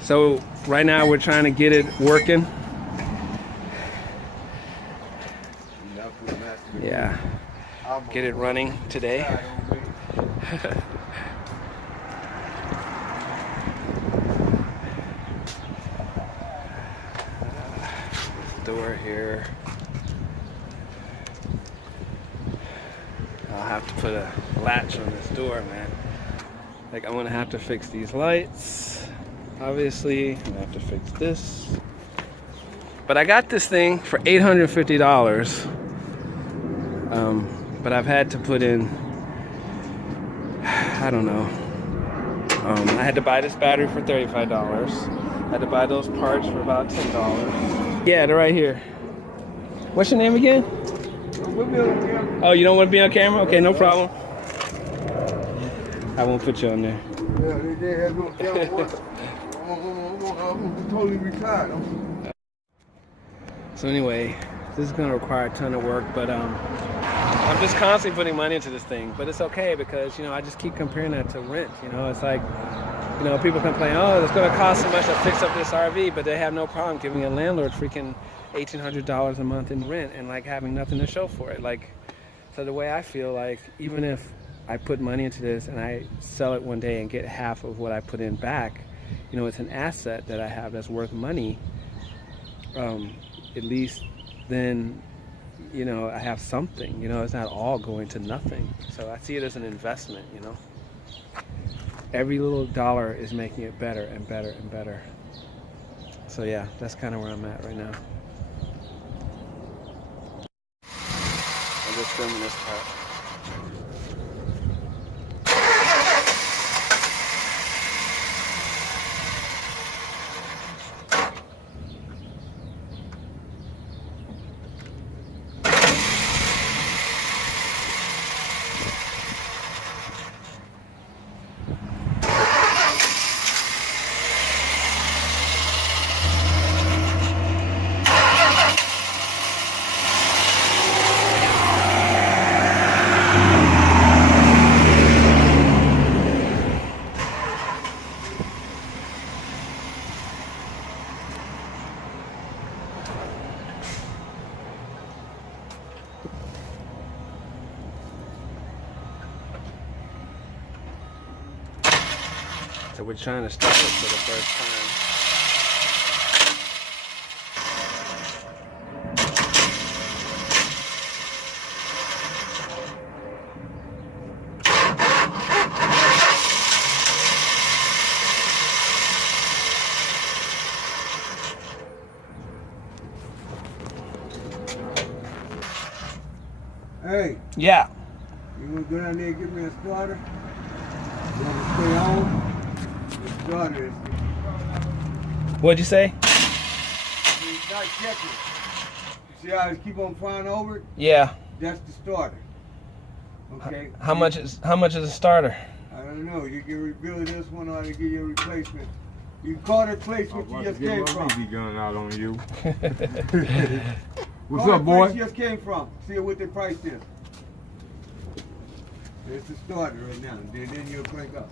So right now we're trying to get it working. Yeah, get it running today. Door here. I'll have to put a latch on this door, man. Like, I'm gonna have to fix these lights. Obviously, I'm gonna have to fix this. But I got this thing for $850. But I've had to put in, I don't know. I had to buy this battery for $35. I had to buy those parts for about $10. Yeah, they're right here. What's your name again? Oh, you don't want to be on camera? Okay, no problem. I won't put you on there. Yeah, they had no camera. I'm totally retired. So anyway, this is going to require a ton of work, but I'm just constantly putting money into this thing. But it's okay because, you know, I just keep comparing that to rent. You know, it's like, you know, people complain, oh, it's going to cost so much to fix up this RV, but they have no problem giving a landlord freaking $1,800 a month in rent and like having nothing to show for it. Like, so the way I feel, like, even if I put money into this and I sell it one day and get half of what I put in back, you know, it's an asset that I have that's worth money. At least then, you know, I have something, you know, it's not all going to nothing. So I see it as an investment, you know. Every little dollar is making it better and better and better. So yeah, that's kind of where I'm at right now. I'm just filming this part. So we're trying to start it for the first time. Hey, Yeah. you want to go down there and get me a starter? You want to stay home? The starter is. What'd you say? It's not checking. You see how I keep on flying over it? Yeah. That's the starter. Okay. How much is a starter? I don't know. You can rebuild this one or I can give you a replacement. You can call the place what you just came from. Be gunning out on you. What's Call up, the boy? place you just came from. See what the price is. It's the starter right now. Then you'll crank up.